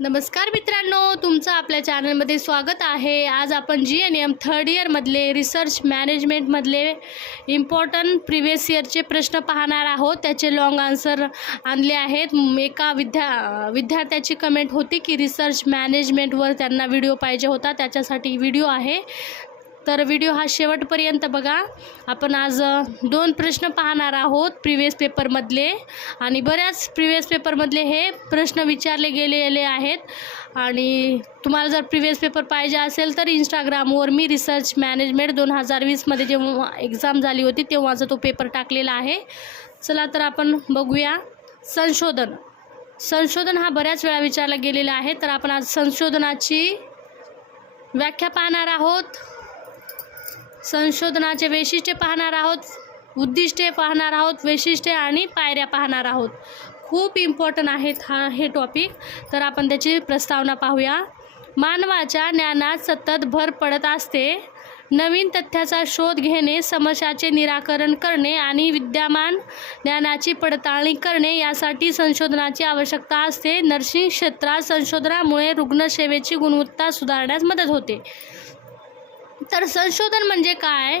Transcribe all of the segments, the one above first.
नमस्कार मित्रांनो, तुमचं आपल्या चॅनलमध्ये स्वागत आहे। आज आपण GNM थर्ड इयरमधले रिसर्च मॅनेजमेंटमधले इम्पॉर्टंट प्रिव्हियस इयरचे प्रश्न पाहणार आहोत। त्याचे लॉंग आन्सर आणले आहेत। एका विद्यार्थ्याची कमेंट होती की रिसर्च मॅनेजमेंटवर त्यांना व्हिडिओ पाहिजे होता, त्याच्यासाठी व्हिडिओ आहे। तर व्हिडिओ हा शेवटपर्यंत बघा। आपण आज 2 प्रश्न पाहणार आहोत प्रिव्हियस पेपरमधले, आणि बऱ्याच प्रिव्हियस पेपरमधले हे प्रश्न विचारले गेलेले आहेत। आणि तुम्हाला जर प्रिव्हियस पेपर पाहिजे असेल तर इंस्टाग्रामवर मी रिसर्च मॅनेजमेंट 2020मध्ये जेव्हा एक्झाम झाली होती तेव्हाचा तो पेपर टाकलेला आहे। चला तर आपण बघूया। संशोधन हा बऱ्याच वेळा विचारला गेलेला आहे। तर आपण आज संशोधनाची व्याख्या पाहणार आहोत, संशोधनाचे वैशिष्ट्ये पाहणार आहोत, उद्दिष्टे पाहणार आहोत, वैशिष्ट्ये आणि पायऱ्या पाहणार आहोत। खूप इम्पॉर्टंट आहेत हे टॉपिक। तर आपण त्याची प्रस्तावना पाहूया। मानवाच्या ज्ञानात सतत भर पडत असते। नवीन तथ्याचा शोध घेणे, समस्याचे निराकरण करणे आणि विद्यमान ज्ञानाची पडताळणी करणे यासाठी संशोधनाची आवश्यकता असते। नर्सिंग क्षेत्रात संशोधनामुळे रुग्णसेवेची गुणवत्ता सुधारण्यास मदत होते। तर संशोधन म्हणजे काय?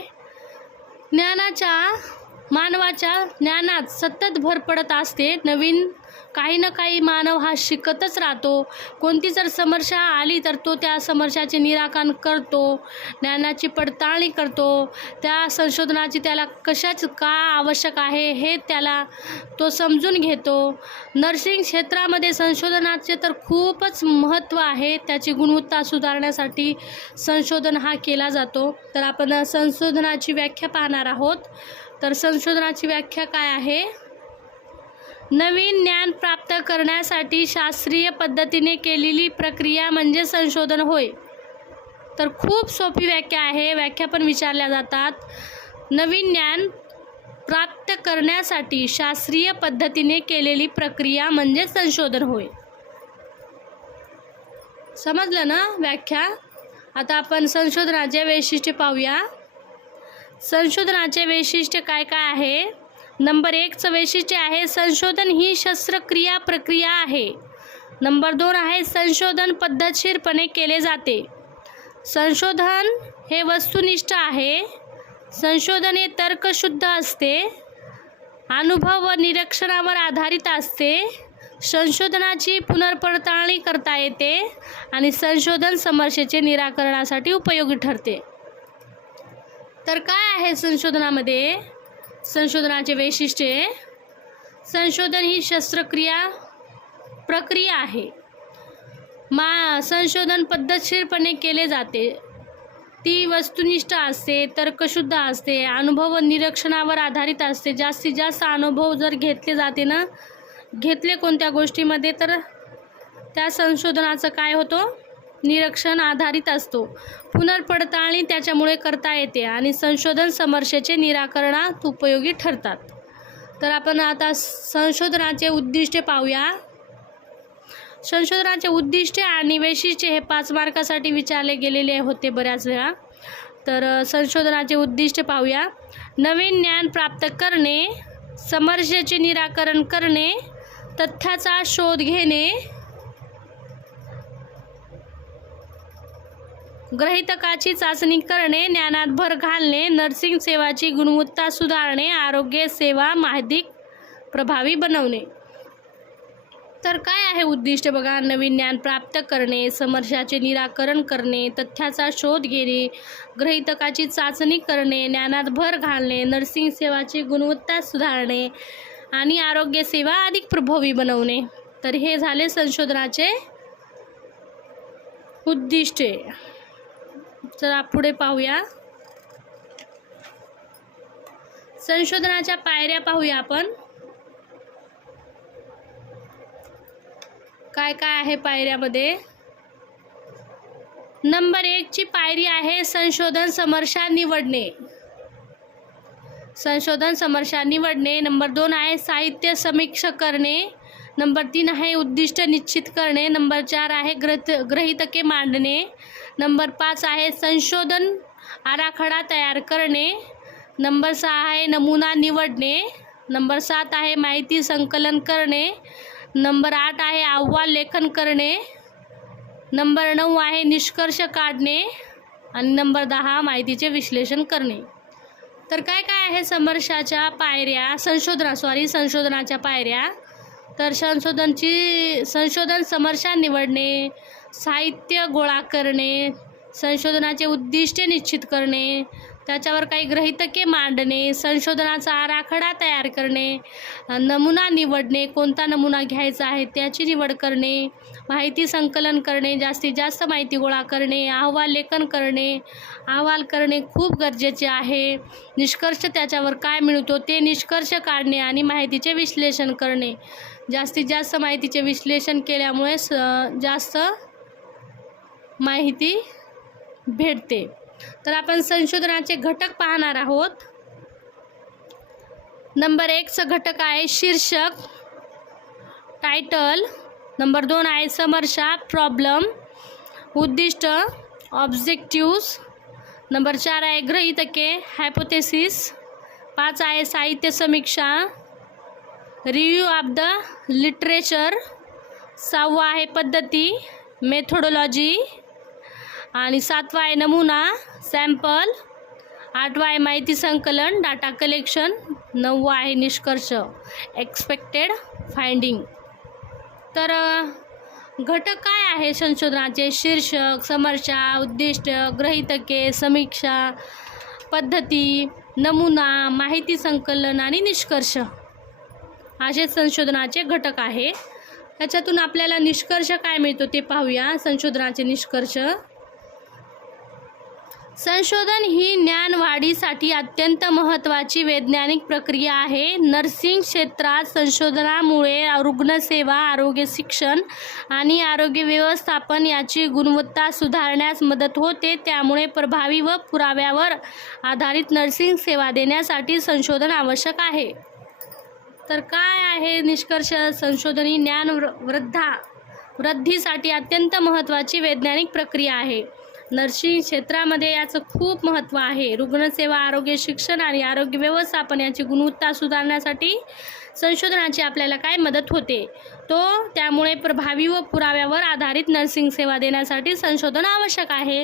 मानवाच्या ज्ञानात सतत भर पडत असते। नवीन काही ना काही मानव हा शिकतच राहतो। कोणती जर समस्या आली तर तो त्या समस्याचे निराकरण करतो, ज्ञानाची पडताळणी करतो, त्या संशोधनाची त्याला कशाच का आवश्यक आहे हे त्याला तो समजून घेतो। नर्सिंग क्षेत्रामध्ये संशोधनाचे तर खूपच महत्त्व आहे। त्याची गुणवत्ता सुधारण्यासाठी संशोधन हा केला जातो। तर आपण संशोधनाची व्याख्या पाहणार आहोत। तर संशोधनाची व्याख्या काय आहे? नवीन ज्ञान प्राप्त करण्यासाठी शास्त्रीय पद्धतीने केलेली प्रक्रिया म्हणजे संशोधन होय। तर खूप सोपी व्याख्या आहे, व्याख्या पण विचारल्या जातात। नवीन ज्ञान प्राप्त करण्यासाठी शास्त्रीय पद्धतीने केलेली प्रक्रिया म्हणजे संशोधन होय। समजलं ना व्याख्या? आता आपण संशोधनाचे वैशिष्ट्य पाहूया। संशोधनाचे वैशिष्ट्य काय काय आहे? नंबर 1चं वैशिष्ट्य आहे संशोधन ही शस्त्रक्रिया प्रक्रिया आहे। नंबर 2 आहे संशोधन पद्धतशीरपणे केले जाते। संशोधन हे वस्तुनिष्ठ आहे। संशोधन हे तर्कशुद्ध असते, अनुभव व निरीक्षणावर आधारित असते। संशोधनाची पुनर्पडताळणी करता येते आणि संशोधन समस्येचे निराकरणासाठी उपयोगी ठरते। तर काय आहे संशोधनामध्ये? संशोधनाचे वैशिष्ट्ये: संशोधन ही शस्त्रक्रिया प्रक्रिया आहे। संशोधन पद्धतशीरपणे केले जाते, ती वस्तुनिष्ठ असते, तर्कशुद्ध असते, अनुभव व निरीक्षणावर आधारित असते। जास्तीत जास्त अनुभव जर घेतले कोणत्या गोष्टीमध्ये तर त्या संशोधनाचं काय होतं? निरीक्षण आधारित असतो। पुनर्पडताळणी त्याच्यामुळे करता येते आणि संशोधन समस्येचे निराकरणात उपयोगी ठरतात। तर आपण आता संशोधनाचे उद्दिष्टे पाहूया। संशोधनाचे उद्दिष्टे आणि वैशिष्ट्ये हे 5 मार्कासाठी विचारले गेलेले होते बऱ्याच वेळा। तर संशोधनाचे उद्दिष्टे पाहूया। नवीन ज्ञान प्राप्त करणे, समस्येचे निराकरण करणे, तथ्याचा शोध घेणे, गृहीतकाची चाचणी करणे, ज्ञानात भर घालणे, नर्सिंग सेवाची गुणवत्ता सुधारणे, आरोग्य सेवा अधिक प्रभावी बनवणे। तर काय आहे उद्दिष्ट बघा? नवीन ज्ञान प्राप्त करणे, समस्याचे निराकरण करणे, तथ्याचा शोध घेणे, गृहीतकाची चाचणी करणे, ज्ञानात भर घालणे, नर्सिंग सेवाची गुणवत्ता सुधारणे आणि आरोग्य सेवा अधिक प्रभावी बनवणे। तर हे झाले संशोधनाचे उद्दिष्टे। चला पुढे पाहूया। संशोधनाच्या पायऱ्या पाहूया आपण। काय काय आहे पायऱ्यामध्ये? नंबर 1ची पायरी आहे संशोधन समस्या निवडणे। संशोधन समस्या निवडणे। नंबर 2 आहे साहित्य समीक्षा करणे। नंबर 3 आहे उद्दिष्ट निश्चित करणे। नंबर 4 आहे गृहीतके मांडणे। नंबर 5 आहे संशोधन आराखडा तयार करणे। नंबर 6 आहे नमुना निवडणे। नंबर 7 आहे माहिती संकलन करणे। नंबर 8 आहे अहवाल लेखन करणे। नंबर 9 आहे निष्कर्ष काढणे आणि नंबर 10 माहितीचे विश्लेषण करणे. तर काय काय आहे समरशाच्या पायऱ्या, संशोधनाच्या पायऱ्या. तर संशोधन समरशा निवडणे, साहित्य गोळा करणे, संशोधनाचे उद्दिष्टे निश्चित करणे, त्याच्यावर काही गृहीतके मांडणे, संशोधनाचा आराखडा तयार करणे, नमुना निवडणे, कोणता नमुना घ्यायचा आहे त्याची निवड करणे, माहिती संकलन करणे, जास्तीत जास्त माहिती गोळा करणे, अहवाल लेखन करणे. अहवाल करणे खूप गरजेचे आहे. निष्कर्ष त्याच्यावर काय मिळतो ते निष्कर्ष काढणे आणि माहितीचे विश्लेषण करणे. जास्तीत जास्त माहितीचे विश्लेषण केल्यामुळे जास्त माहिती भेटते. तर आपण संशोधनाचे घटक पाहणार आहोत. नंबर 1चा घटक आहे शीर्षक, टायटल. नंबर 2 आहे समरशा, प्रॉब्लेम, उद्दिष्ट, ऑब्जेक्टिव्स. नंबर 4 आहे गृहीतके, हायपोथेसिस. 5 आहे साहित्य समीक्षा, रिव्ह्यू ऑफ द लिटरेचर. 6वा आहे पद्धती, मेथोडॉलॉजी. आणि 7वा आहे नमुना, सॅम्पल. 8वा आहे माहिती संकलन, डाटा कलेक्शन. 9वा आहे निष्कर्ष, एक्सपेक्टेड फाइंडिंग. तर घटक काय आहे संशोधनाचे? शीर्षक, समरशा, उद्दिष्ट, गृहीतके, समीक्षा, पद्धती, नमुना, माहिती संकलन आणि निष्कर्ष असे संशोधनाचे घटक आहे. त्याच्यातून आपल्याला निष्कर्ष काय मिळतो ते पाहूया. संशोधनाचे निष्कर्ष. संशोधन ही ज्ञानवाढीसाठी अत्यंत महत्त्वाची वैज्ञानिक प्रक्रिया आहे. नर्सिंग क्षेत्रात संशोधनामुळे रुग्णसेवा, आरोग्य शिक्षण आणि आरोग्य व्यवस्थापन याची गुणवत्ता सुधारण्यास मदत होते. त्यामुळे प्रभावी व पुराव्यावर आधारित नर्सिंग सेवा देण्यासाठी संशोधन आवश्यक आहे. तर काय आहे निष्कर्ष? संशोधन ही वृद्धीसाठी अत्यंत महत्त्वाची वैज्ञानिक प्रक्रिया आहे. नर्सिंग क्षेत्रामध्ये याचं खूप महत्त्व आहे. रुग्णसेवा, आरोग्य शिक्षण आणि आरोग्य व्यवस्थापन याची गुणवत्ता सुधारण्यासाठी संशोधनाची आपल्याला काय मदत होते त्यामुळे प्रभावी व पुराव्यावर आधारित नर्सिंग सेवा देण्यासाठी संशोधन आवश्यक आहे.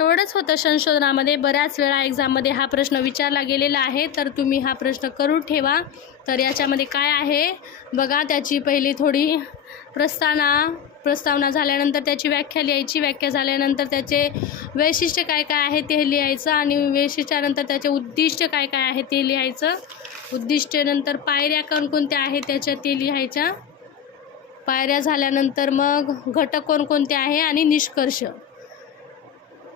एवढंच होतं संशोधनामध्ये. बऱ्याच वेळा एक्झाममध्ये हा प्रश्न विचारला गेलेला आहे, तर तुम्ही हा प्रश्न करून ठेवा. तर याच्यामध्ये काय आहे बघा, त्याची पहिली थोडी प्रस्तावना झाल्यानंतर त्याची व्याख्या लिहायची. व्याख्या झाल्यानंतर त्याचे वैशिष्ट्य काय काय आहे ते लिहायचं आणि वैशिष्ट्यानंतर त्याचे उद्दिष्ट काय काय आहे ते लिहायचं. उद्दिष्टानंतर पायऱ्या कोणकोणत्या आहेत त्याच्या ते लिहायच्या. पायऱ्या झाल्यानंतर मग घटक कोणकोणते आहे आणि निष्कर्ष.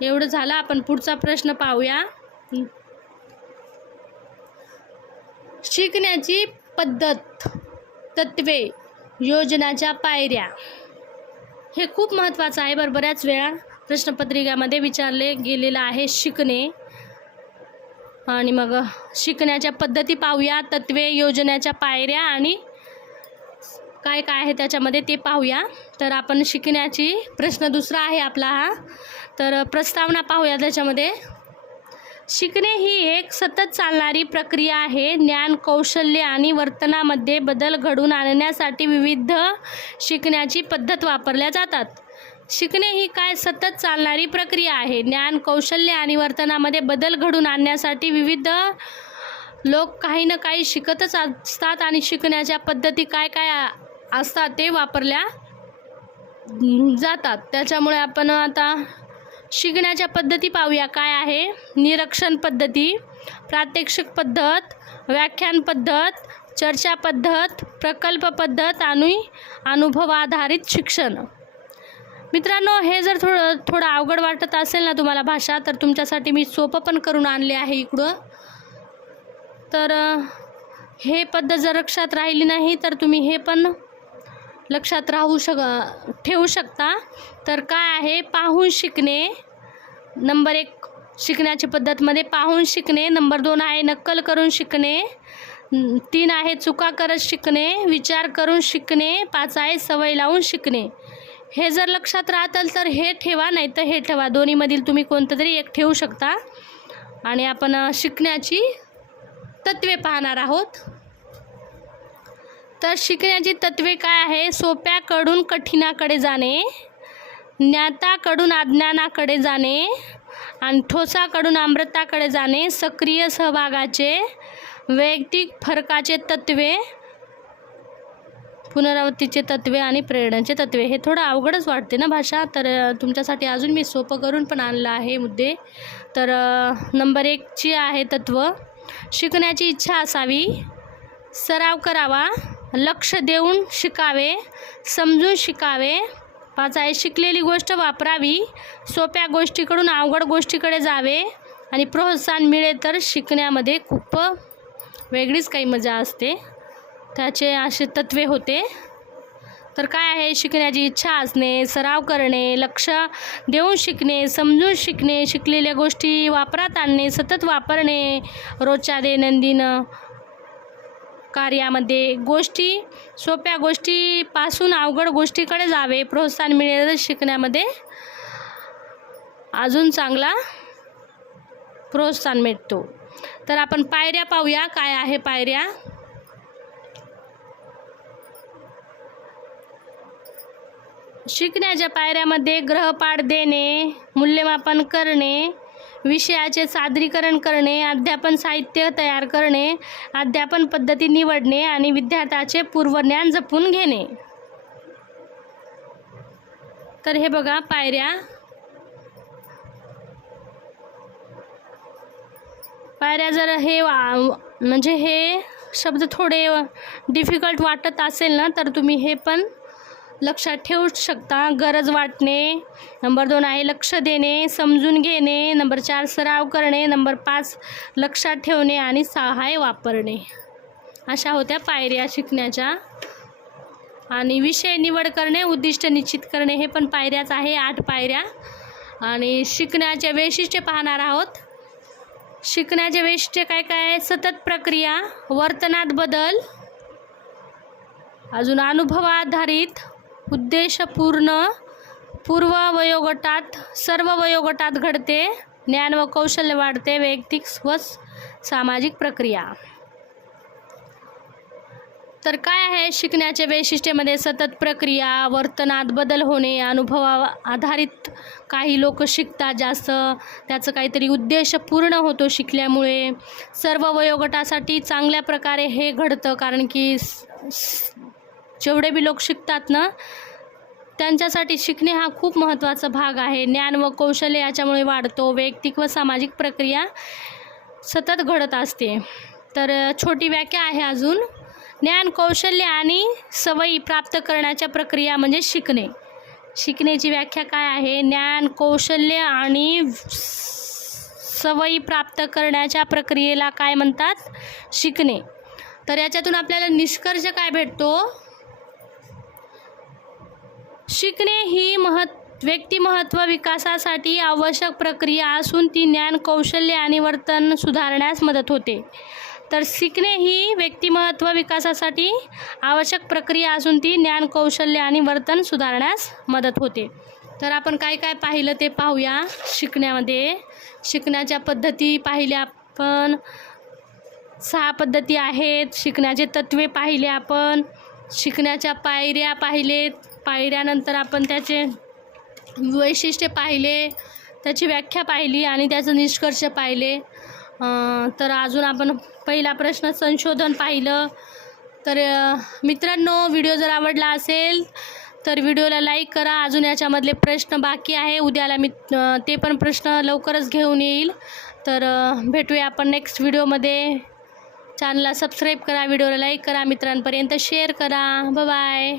एवढं झालं. आपण पुढचा प्रश्न पाहूया. शिकण्याची पद्धत, तत्वे, योजनाच्या पायऱ्या हे खूप महत्त्वाचं आहे. बऱ्याच वेळा प्रश्नपत्रिकामध्ये विचारले गेलेलं आहे शिकणे. आणि मग शिकण्याच्या पद्धती पाहूया, तत्वे, योजनाच्या पायऱ्या आणि काय काय आहे त्याच्यामध्ये ते पाहूया. तर आपण शिकण्याची प्रश्न दुसरा आहे आपला हा. तर प्रस्तावना पाहूया. त्याच्यामध्ये शिकणे ही एक सतत चालणारी प्रक्रिया आहे. ज्ञान, कौशल्य आणि वर्तनामध्ये बदल घडवून आणण्यासाठी विविध शिकण्याची पद्धत वापरल्या जातात. शिकणे ही काय सतत चालणारी प्रक्रिया आहे. ज्ञान, कौशल्य आणि वर्तनामध्ये बदल घडवून आणण्यासाठी विविध लोक काही ना काही शिकतच असतात आणि शिकण्याच्या पद्धती काय काय असतात ते वापरल्या जातात. त्याच्यामुळे आपण आता शिकण्याच्या पद्धती पाहूया. काय आहे? निरीक्षण पद्धती, प्रात्यक्षिक पद्धत, व्याख्यान पद्धत, चर्चा पद्धत, प्रकल्प पद्धत आणि अनुभव आधारित शिक्षण. मित्रांनो, हे जर थोडं अवघड वाटत असेल ना तुम्हाला भाषा, तर तुमच्यासाठी मी सोपं पण करून आणले आहे इकडं. तर हे पद्धत जर लक्षात राहिली नाही तर तुम्ही हे पण लक्षात ठेवू शकता. तर काय आहे? पाहून शिकणे. नंबर 1 शिकण्याची पद्धतमध्ये पाहून शिकणे. नंबर 2 आहे नक्कल करून शिकणे. 3 आहे चुका करत शिकणे, विचार करून शिकणे. 5 आहे सवय लावून शिकणे. हे जर लक्षात राहतं तर हे ठेवा, नाही तर हे ठेवा. दोन्हीमधील तुम्ही कोणतं तरी एक ठेवू शकता. आणि आपण शिकण्याची तत्वे पाहणार आहोत. तर शिकण्याची तत्वे काय आहे? सोप्याकडून कठीणाकडे जाणे, ज्ञाताकडून अज्ञानाकडे जाणे आणि ठोसाकडून अमृताकडे जाणे, सक्रिय सहभागाचे, वैयक्तिक फरकाचे तत्वे, पुनरावृत्तीचे तत्वे आणि प्रेरणाचे तत्वे. हे थोडं अवघडच वाटते ना भाषा, तर तुमच्यासाठी अजून मी सोपं करून पण आणलं आहे मुद्दे. तर नंबर 1ची आहे तत्व: शिकण्याची इच्छा असावी, सराव करावा, लक्ष देऊन शिकावे, समजून शिकावे. 5 आहे शिकलेली गोष्ट वापरावी, सोप्या गोष्टीकडून अवघड गोष्टीकडे जावे आणि प्रोत्साहन मिळेल तर शिकण्यामध्ये खूप वेगळीच काही मजा असते. त्याचे असे तत्वे होते. तर काय आहे? शिकण्याची इच्छा असणे, सराव करणे, लक्ष देऊन शिकणे, समजून शिकणे, शिकलेल्या गोष्टी वापरात आणणे, सतत वापरणे, रोजच्या दैनंदिन कार्यामध्ये गोष्टी, सोप्या गोष्टीपासून अवघड गोष्टीकडे जावे, प्रोत्साहन मिळेल तर शिकण्यामध्ये अजून चांगला प्रोत्साहन मिळतो. तर आपण पायऱ्या पाहूया. काय आहे पायऱ्या? शिकण्याच्या पायऱ्यामध्ये गृहपाठ देणे, मूल्यमापन करणे, विषयाचे सादरीकरण करणे, अध्यापन साहित्य तयार करणे, अध्यापन पद्धती निवडणे आणि विद्यार्थ्याचे पूर्वज्ञान जपून घेणे. तर हे बघा पायऱ्या. पायऱ्या जर हे म्हणजे हे शब्द थोडे डिफिकल्ट वाटत असेल ना, तर तुम्ही हे पण लक्षात ठेवू शकता. गरज वाटणे, नंबर 2 आहे लक्ष देणे, समजून घेणे, नंबर 4 सराव करणे, नंबर 5 लक्षात ठेवणे आणि 6 आहे वापरणे. अशा होत्या पायऱ्या शिकण्याच्या. आणि विषय निवड करणे, उद्दिष्ट निश्चित करणे, हे पण पायऱ्याच आहे. 8 पायऱ्या. आणि शिकण्याचे वैशिष्ट्य पाहणार आहोत. शिकण्याचे वैशिष्ट्य काय काय आहे? सतत प्रक्रिया, वर्तनात बदल, अजून अनुभवाधारित, उद्देशपूर्ण, पूर्व वयोगटात, सर्व वयोगटात घडते, ज्ञान व कौशल्य वाढते, वैयक्तिक व सामाजिक प्रक्रिया. तर काय आहे शिकण्याच्या वैशिष्ट्यामध्ये? सतत प्रक्रिया, वर्तनात बदल होणे, अनुभवा आधारित, काही लोक शिकतात जास्त, त्याचं काहीतरी उद्देश पूर्ण होतो शिकल्यामुळे, सर्व वयोगटासाठी चांगल्या प्रकारे हे घडतं, कारण की जेवढे बी लोक शिकतात ना त्यांच्यासाठी शिकणे हा खूप महत्त्वाचा भाग आहे. ज्ञान व कौशल्य याच्यामुळे वाढतो, वैयक्तिक व सामाजिक प्रक्रिया सतत घडत असते. तर छोटी व्याख्या आहे अजून: ज्ञान, कौशल्य आणि सवयी प्राप्त करण्याच्या प्रक्रिया म्हणजे शिकणे. शिकण्याची व्याख्या काय आहे? ज्ञान, कौशल्य आणि सवयी प्राप्त करण्याच्या प्रक्रियेला काय म्हणतात? शिकणे. तर याच्यातून आपल्याला निष्कर्ष काय भेटतो? शिकणे ही व्यक्तिमत्व विकासासाठी आवश्यक प्रक्रिया असून ती ज्ञान, कौशल्य आणि वर्तन सुधारण्यास मदत होते. तर शिकणे ही व्यक्तिमत्व विकासासाठी आवश्यक प्रक्रिया असून ती ज्ञान, कौशल्य आणि वर्तन सुधारण्यास मदत होते. तर आपण काय काय पाहिलं ते पाहूया. शिकण्यामध्ये शिकण्याच्या पद्धती पाहिल्या आपण. 6 पद्धती आहेत. शिकण्याचे तत्वे पाहिले आपण. शिकण्याच्या पायऱ्या पाहिलेत. पायऱ्यानंतर आपण त्याचे वैशिष्ट्य पाहिले, त्याची व्याख्या पाहिली आणि त्याचं निष्कर्ष पाहिले. तर अजून आपण पहिला प्रश्न संशोधन पाहिलं. तर मित्रांनो, व्हिडिओ जर आवडला असेल तर व्हिडिओला लाईक करा. अजून याच्यामधले प्रश्न बाकी आहे, उद्याला मी ते पण प्रश्न लवकरच घेऊन येईल. तर भेटूया आपण नेक्स्ट व्हिडिओमध्ये. चॅनलला सबस्क्राईब करा, व्हिडिओला लाईक करा, मित्रांपर्यंत शेअर करा. Bye bye.